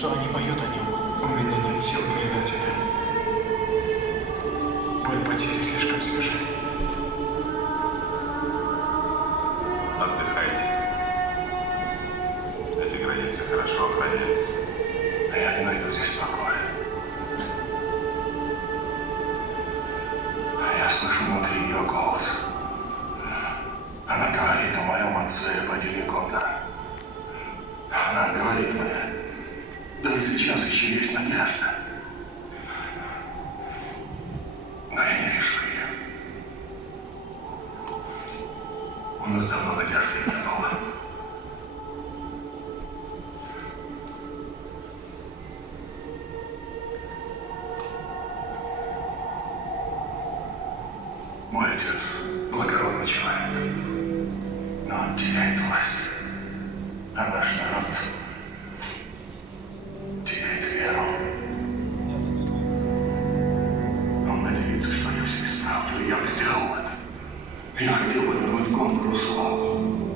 что они поют о нем. У меня нет сил передать это. Боль потери слишком свежая. Отдыхайте. Эти границы хорошо охраняются. А я не найду здесь покоя. Я слышу внутри ее голос. Она говорит о моем отце и Владимире года. Она говорит мне, да и сейчас еще есть надежда. Но я не вижу ее. У нас давно надежды не было. Мой отец благородный человек, но он теряет власть, а наш народ теряет веру. Он надеется, что я все исправлю, и я бы сделал это. Я хотел бы вернуть Гондору славу.